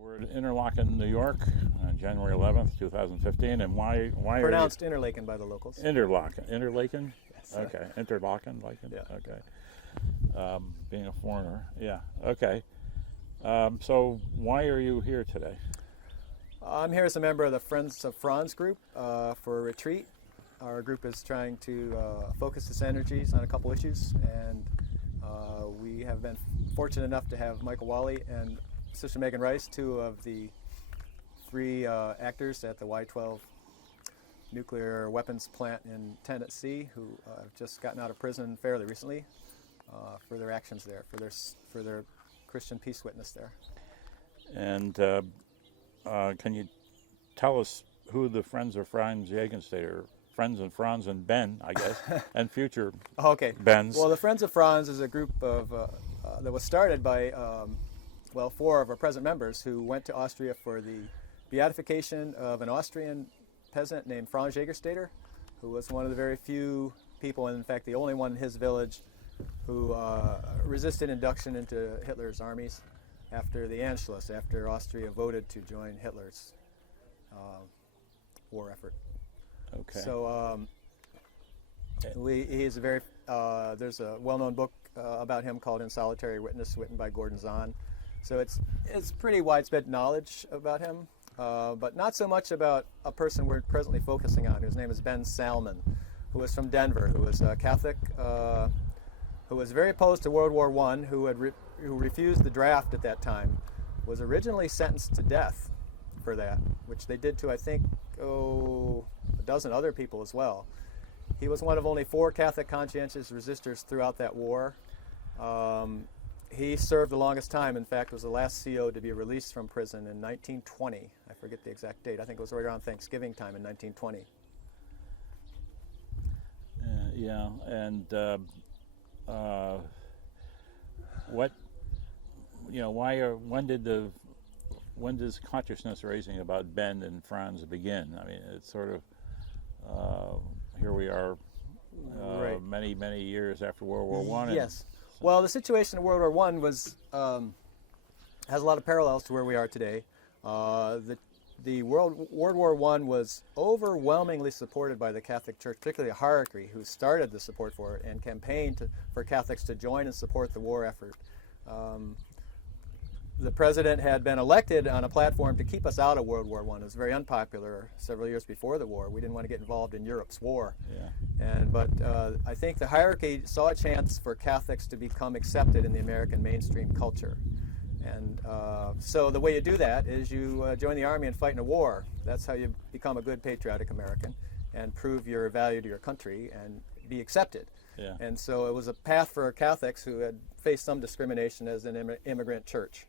we're in Interlaken, New York, January 11th, 2015. And why Pronounced Interlaken by the locals. Interlaken? Yes. Okay, Interlaken, Yeah. Okay. Being a foreigner, yeah. Okay. So why are you here today? I'm here as a member of the Friends of Franz group for a retreat. Our group is trying to focus its energies on a couple issues, and we have been fortunate enough to have Michael Wally and Sister Megan Rice, two of the three actors at the Y-12 nuclear weapons plant in Tennessee, who have just gotten out of prison fairly recently for their actions there, for their Christian peace witness there. And can you tell us who the Friends of Franz Jägenstadt are? Friends and Franz and Ben, I guess, and future Bens. Well, the Friends of Franz is a group of that was started by four of our present members who went to Austria for the beatification of an Austrian peasant named Franz Jägerstätter, who was one of the very few people, and in fact the only one in his village, who resisted induction into Hitler's armies after the Anschluss, after Austria voted to join Hitler's war effort. Okay. So he's a very, there's a well-known book about him called In Solitary Witness, written by Gordon Zahn. So it's pretty widespread knowledge about him, but not so much about a person we're presently focusing on, whose name is Ben Salmon, who was from Denver, who was a Catholic, who was very opposed to World War I, who refused the draft at that time, was originally sentenced to death for that, which they did to, I think, a dozen other people as well. He was one of only 4 Catholic conscientious resistors throughout that war. He served the longest time. In fact, was the last CO to be released from prison in 1920. I forget the exact date. I think it was right around Thanksgiving time in 1920. Yeah, and when does consciousness raising about Ben and Franz begin? I mean, it's sort of here we are, right. many years after World War I. Yes. Well, the situation in World War I was has a lot of parallels to where we are today. The World War I was overwhelmingly supported by the Catholic Church, particularly the hierarchy, who started the support for it and campaigned for Catholics to join and support the war effort. The president had been elected on a platform to keep us out of World War I. It was very unpopular several years before the war. We didn't want to get involved in Europe's war. Yeah. But I think the hierarchy saw a chance for Catholics to become accepted in the American mainstream culture. And so the way you do that is you join the army and fight in a war. That's how you become a good patriotic American and prove your value to your country and be accepted. Yeah. And so it was a path for Catholics who had faced some discrimination as an immigrant church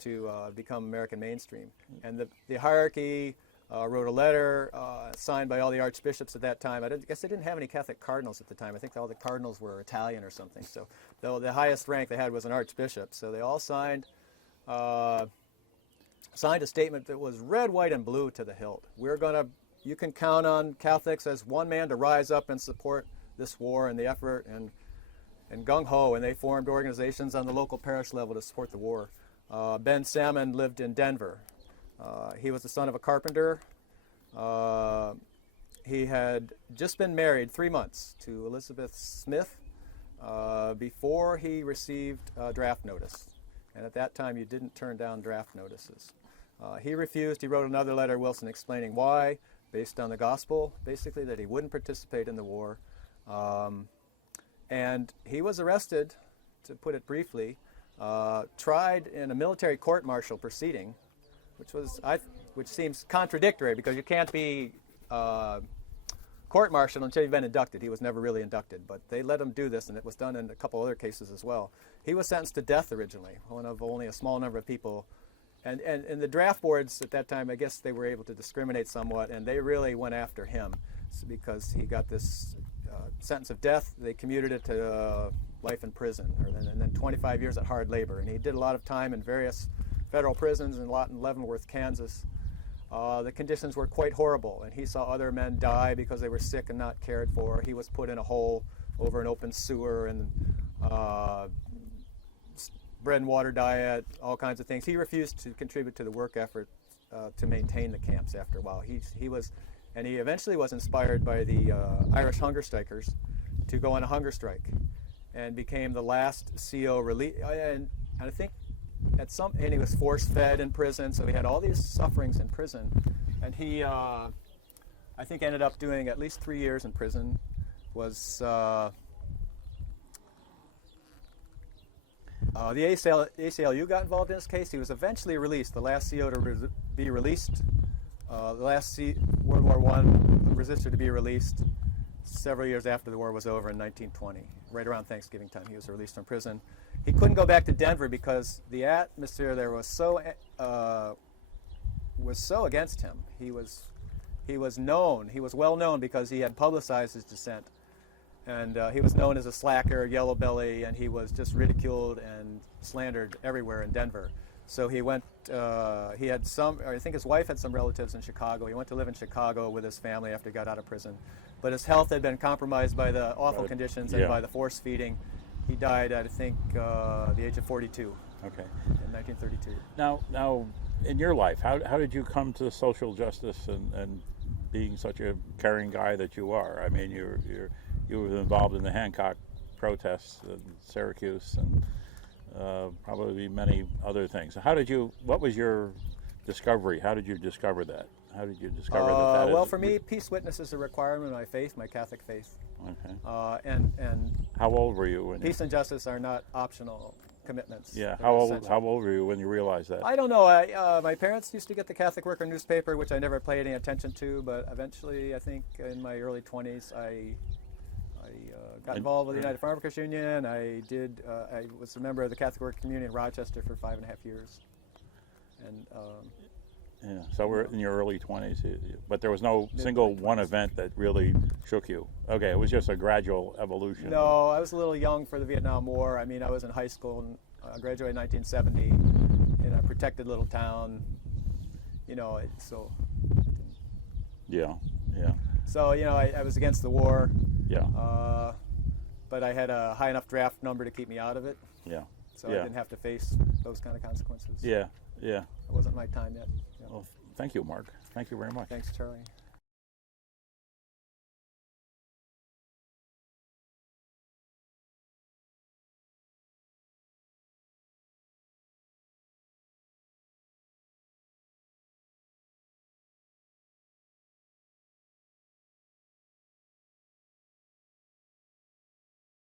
to become American mainstream. And the hierarchy wrote a letter signed by all the archbishops at that time. I guess they didn't have any Catholic cardinals at the time. I think all the cardinals were Italian or something. So the highest rank they had was an archbishop. So they all signed a statement that was red, white, and blue to the hilt. You can count on Catholics as one man to rise up and support this war and the effort, and gung-ho, and they formed organizations on the local parish level to support the war. Ben Salmon lived in Denver. He was the son of a carpenter. He had just been married 3 months to Elizabeth Smith before he received a draft notice. And at that time, you didn't turn down draft notices. He refused. He wrote another letter to Wilson explaining why, based on the gospel, basically, that he wouldn't participate in the war. And he was arrested, to put it briefly, tried in a military court-martial proceeding, which seems contradictory because you can't be court-martialed until you've been inducted. He was never really inducted, but they let him do this, and it was done in a couple other cases as well. He was sentenced to death originally, one of only a small number of people. And the draft boards at that time, I guess they were able to discriminate somewhat, and they really went after him because he got this sentence of death. They commuted it to life in prison, and then 25 years at hard labor. And he did a lot of time in various federal prisons and a lot in Leavenworth, Kansas. The conditions were quite horrible, and he saw other men die because they were sick and not cared for. He was put in a hole over an open sewer and bread and water diet, all kinds of things. He refused to contribute to the work effort to maintain the camps after a while. He eventually was inspired by the Irish hunger strikers to go on a hunger strike, and became the last CO released. And I think and he was force fed in prison, so he had all these sufferings in prison. And he, I think, ended up doing at least 3 years in prison. Was the ACLU got involved in this case. He was eventually released, the last CO to be released, the last World War I resistor to be released several years after the war was over in 1920, right around Thanksgiving time. He was released from prison. He couldn't go back to Denver because the atmosphere there was so against him. He was well known because he had publicized his dissent. And he was known as a slacker, yellow belly, and he was just ridiculed and slandered everywhere in Denver. So he went, he had I think his wife had some relatives in Chicago. He went to live in Chicago with his family after he got out of prison. But his health had been compromised by the awful conditions and by the force feeding. He died at, I think, the age of 42. Okay. In 1932. Now, in your life, how did you come to social justice and being such a caring guy that you are? I mean, you were involved in the Hancock protests in Syracuse and probably many other things. What was your discovery? How did you discover that? How did you discover that? Well, for me, peace witness is a requirement of my faith, my Catholic faith. Okay. And how old were you when peace and justice are not optional commitments? Yeah. How old were you when you realized that? I don't know. My parents used to get the Catholic Worker newspaper, which I never paid any attention to. But eventually, I think in my early 20s, I got involved with the United Farm Workers Union. I was a member of the Catholic Worker Community in Rochester for 5.5 years. And yeah, so we're in your early 20s, but there was no single one event that really shook you. Okay, it was just a gradual evolution. No, I was a little young for the Vietnam War. I mean, I was in high school and I graduated in 1970 in a protected little town, so. Yeah. So, I was against the war. Yeah. But I had a high enough draft number to keep me out of it. Yeah. So I didn't have to face those kind of consequences. Yeah. It wasn't my time yet. Well, thank you, Mark. Thank you very much. Thanks, Charlie.